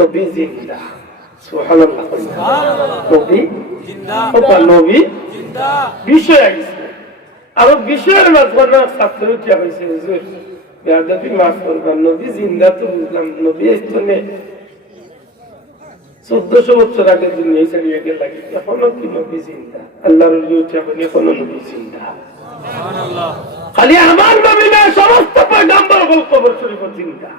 নবী জিন্দা, সুবহানাল্লাহ, নবী জিন্দা, নবী জিন্দা। বিষয় আছে আর বিষয়ের মাঝখানে ছাত্র কি হয়েছে, হুজুর বেয়াদবি মাফ করবেন, নবী জিন্দা তো বুঝলাম, নবী এখানে 1400 বছর আগে দুনিয়ায় ছাড়িয়ে গেল, এখনো কি নবী জিন্দা? আল্লাহর ওলি উঠে এখনো নবী জিন্দা। খালি আমার নবী না, সমস্ত পয়গম্বর কবর শরীফ জিন্দা।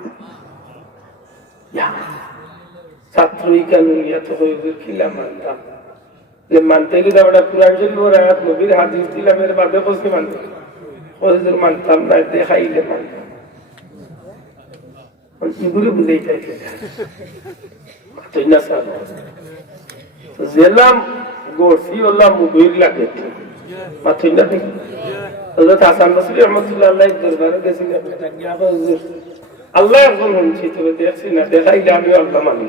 ছাত্রই কেন এত হুজুর খিলা মানতাম, যে মানতে গেলে আমরা কুরআন শরীফের আয়াত নবীর হাদিস দিলাম, এর বাদে বসে মানতাম, হুজুর মানতাম না, দেখাইলে মানতাম। এগুলো বুঝেই চাইছে জেলাম গোরসি ওল্লা মুবির লাগে মাথুই না দেখি। হযরত হাসান বসরি রাহমাতুল্লাহ আলাইহি দরবারে গেছি, আল্লাহ একজন শুনছি, তবে দেখছি না, দেখাইলে আমি আল্লাহ মানি,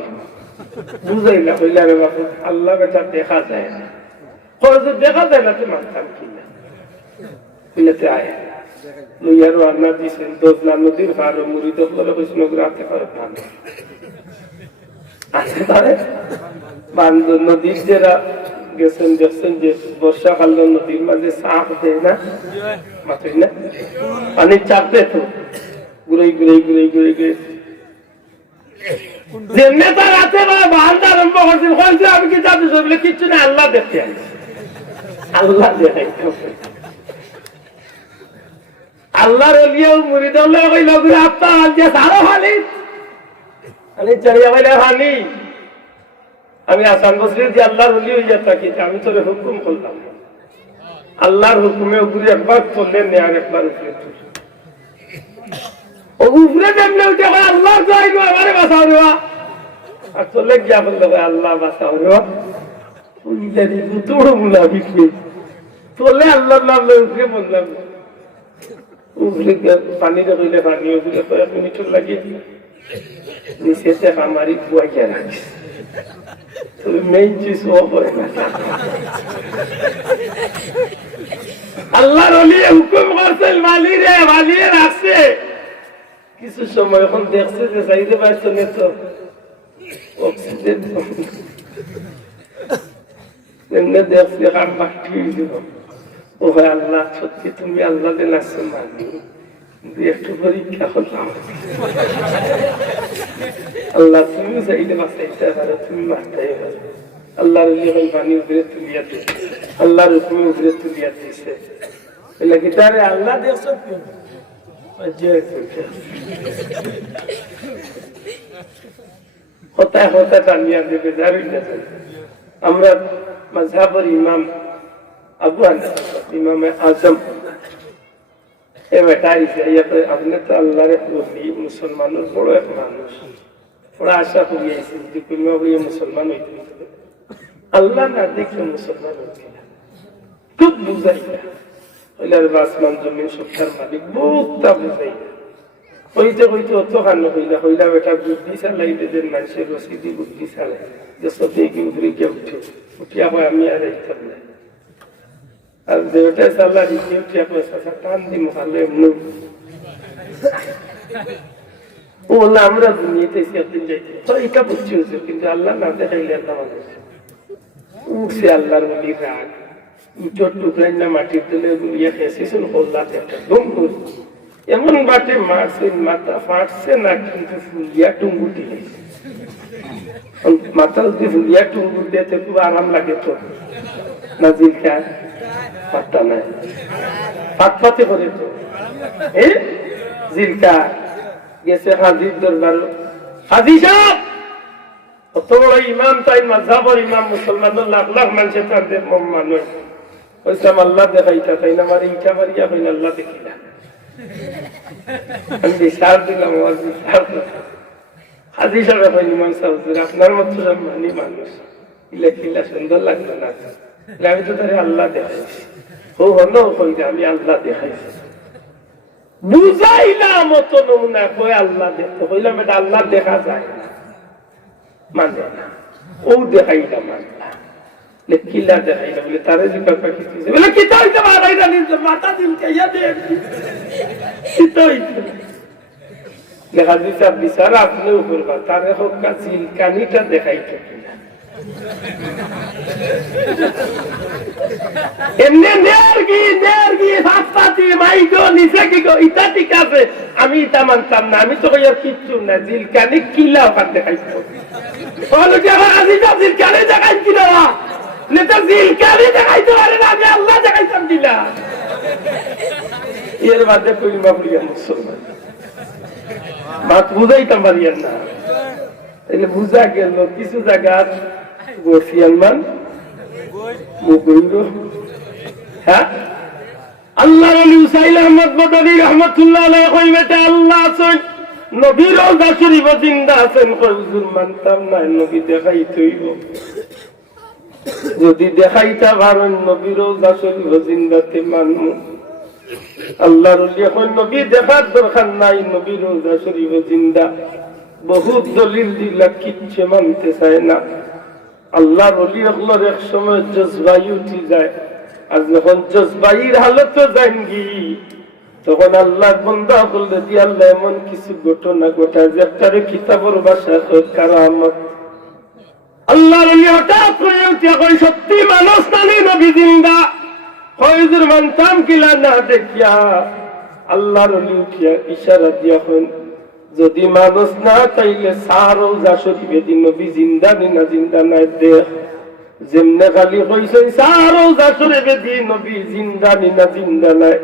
বুঝাইলা হইলে রে বাবু আল্লাহ বেটা দেখা যায় না, হুজুর দেখা যায় না, তুই মানতাম কিনা বিলেতে আয় লইয়ার ওয়ানা দিছেন, দোজলা নদীর পার মুরিদ হলে কইছিল রাতে করে পান আছে তারে বান্ধ নদীর যারা গেছেন, দেখছেন যে বর্ষাকাল নদীর মাঝে চাপ দেয় না, মাথায় না পানির চাপ দেয়, তো ঘুরে ঘুরে ঘুরে ঘুরে ঘুরে যেমনি তার রাতে বান্ধা আরম্ভ করছিল, বলছে আমি কি যাতে বলে কিচ্ছু না, আল্লাহ দেখতে আসছে, আল্লাহ দেখাই আল্লাহর ওলিয়াও মুরিদ হলে কইল গুরে আপা আলজে সারো হালি আমি চড়িয়া কইলে হানি, আমি হাসান বসরি যে আল্লাহর ওলি হয়ে যেত কি, আমি তোরে হুকুম করলাম, আল্লাহর হুকুমে উপরে একবার চললে নে, আর একবার উপরে ও উপরে দেমলে উঠে কয় আল্লাহ জয় গো আমারে বাঁচাও রে, আর চলে গিয়া বললো আল্লাহ বাঁচাও রে, ওই জানি তোর মুনাফিক নেই, চলে আল্লাহর নাম লই উপরে বললাম, পানি দেখলে পানি ওগুলো কয়েক মিনিট লাগে নিচেতে আমারই বুয়াইয়া রাখিস, তুমি মেইন চিজ ও করে না, আল্লাহর ওলি হুকুম করছেন মালিরে, মালিয়ে রাখছে, কিছু সময় এখন দেখছে যে চাইতে পারছো না, তো অক্সিজেন এমনি দেখছে কাম বাকি হয়েছিল, ও ভাই আল্লাহ সত্যি তুমি আল্লাহ দিন আসছো মানি, একটু পরীক্ষা করলাম, আল্লাহ তুমি চাইলে বাঁচাইতে পারো, তুমি মারতেই পারো, আল্লাহর পানি উপরে তুলিয়া দিয়েছে, আল্লাহর হুকুমে উপরে তুলিয়া দিয়েছে, কি তারে আল্লাহ দেখছ হতায় হতায় টানিয়া দেবে, জানি না আমরা মাযহাবের ইমাম আবু হানিফা ইমামে আজম এ বেটাই আপনি তো আল্লাহর মুসলমানের বড় এক মানুষ, ওরা আশা করিয়েছে যদি কোনো মুসলমান হইতে, আল্লাহ না দেখলে মুসলমান হইতে না, খুব বুঝাই না, হইলার আসমান জমিন সত্তার মালিক বহুতটা বুঝাই না, হইতে হইতে অত খানো হইলা, হইলা বেটা বুদ্ধি চালাইলে যে মানুষের রসিদি বুদ্ধি চালাই, যে সত্যি কি উঠে গিয়ে উঠে উঠিয়া হয় আমি আর এইতাম না, আর যেটাই চাল্লা দিকে উঠিয়া পয়সা টান দিম ভালো এমনি ও না, আমরা দুনিয়াতে একদিন যাইতে তো এটা বুঝছি হচ্ছে, কিন্তু আল্লাহ না দেখাইলে আল্লাহ মানুষ উঠছে, আল্লাহর বলি রাগ ইটর টুকরাই না মাটির তেলে গুলিয়া খেয়েছিল, হল্লাতে একটা দম করে এমন বাটে মারছে, মাথা ফাটছে না, কিন্তু ফুলিয়া টুঙ্গুর দিয়ে মাথা যদি ফুলিয়া টুঙ্গুর দিয়ে খুব আরাম লাগে, তো না জিলকা পাত্তা নাই, পাতপাতে করে তো জিলকা গেছে হাজির দরবার, হাজি সাহেব অত বড় ইমাম, তাই মাযহাবের ইমাম, মুসলমানের লাখ লাখ মানুষের তাদের মানুষ ওইসব আল্লাহ দেখাইতা, তাই না আমার ইটা মারিয়া হইল আল্লাহ দেখিলা, আমি বিশ্বাস দিলাম, আমার বিশ্বাস হাজি সাহেব ইমাম সাহেব আপনার মতো মানি মানুষ ইলা খিলা সুন্দর লাগলো না, আমি তো তারে আল্লাহ দেখাইছি, ও হলো কইরা আমি আল্লাহ দেখাইছি, বুঝাইলাম মতো নমুনা কই আল্লাহ দেখতে কইলাম, এটা আল্লাহ দেখা যায় না, মানে না, ও দেখাইলাম আল্লাহ কিলা দেখাইলাম বলে তারে যে ব্যাপার কিছু বলে কি তাই তো মারাইরা নিজ মাথা দিন কাইয়া দে কি তাই দেখা দিচ্ছে বিচার আপনিও করবা তার হোকা চিলকানিটা দেখাইতে কিনা এমনি নেরগি হাতপাতি মাইগো নিচে কি গো ইটা ঠিক আছে আমি ইটা মানতাম না আমি তো কইয়ার কিচ্ছু না জিলকানি কিলা ওখান দেখাইছো বলো যে আমার আজিজা জিলকানি দেখাইছি না নেতা জিলকানি দেখাইতে পারে না আমি আল্লাহ দেখাইতাম কিনা এর বাদে কইমা পড়িয়া মুসলমান বাত বুঝাইতাম পারিয়ান না তাহলে বুঝা গেল কিছু জায়গা গোসিয়ালমান হ্যাঁ আল্লাহ আলী উসাইল আহমদ বদরি রহমতুল্লাহ আলাইহি কইবেতে আল্লাহ আছেন নবীর রওজা শরীফ জিন্দা আছেন কই হুজুর মানতাম না নবী দেখাইতে হইব যদি দেখাইতা পারেন নবীর রওজা শরীফ জিন্দাতে মানমু আল্লাহর ওলি এখন নবী দেখার দরকার নাই নবীর রওজা শরীফ জিন্দা বহুত দলিল দিলা কিচ্ছু মানতে চায় না আল্লাহর ওলি হলোর এক সময় জজবাই উঠি যায় আর যখন জজবাইর হালত যায়নি তখন আল্লাহর বান্দা বললে দি আল্লাহ এমন কিছু ঘটনা ঘটায় যে একটারে কিতাবের ভাষা কারামত আল্লাহর ওলি হঠাৎ করে উঠে কই সত্যি মানুষ নানি নবী জিন্দা হয়জুর মানতাম কিলা না দেখিয়া আল্লাহর ওলি উঠিয়া ইশারা দিয়া হন যদি মানুষ না তাইলে সারও যা শরীফে দিন নবী জিন্দা না জিন্দা নাই দেখ যেমনে খালি কইছে সারও যা শরীফে দিন নবী জিন্দা না জিন্দা নাই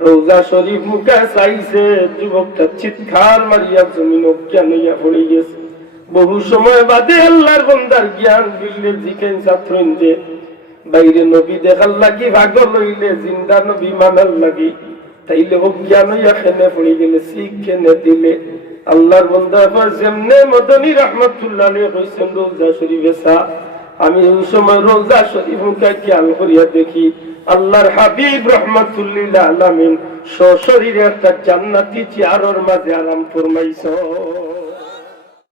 রওজা শরীফ মুখে চাইছে যুবকটা চিৎকার মারিয়া জমিন অজ্ঞান হইয়া পড়ে গেছে বহু সময় বাদে আল্লাহর বান্দার জ্ঞান দিলে জিকেন ছাত্রইন্দে বাইরে নবী দেখার লাগি ভাগল লইলে জিন্দা নবী মানার লাগি তাইলে অজ্ঞান হইয়া খেনে পড়ে গেলে শিখ খেনে দিলে আল্লাহর বান্দা যেমনে মদনী রহমতুল্লাহ আলাইহি কইছেন রওজা শরীফে সা আমি ওই সময় রওজা শরীফ মুখে খেয়াল করিয়া দেখি আল্লাহর হাবিব রহমাতুল্লিল আলামিন সশরীরে একটা জান্নাতি চেয়ারের মাঝে আরাম ফরমাইছ।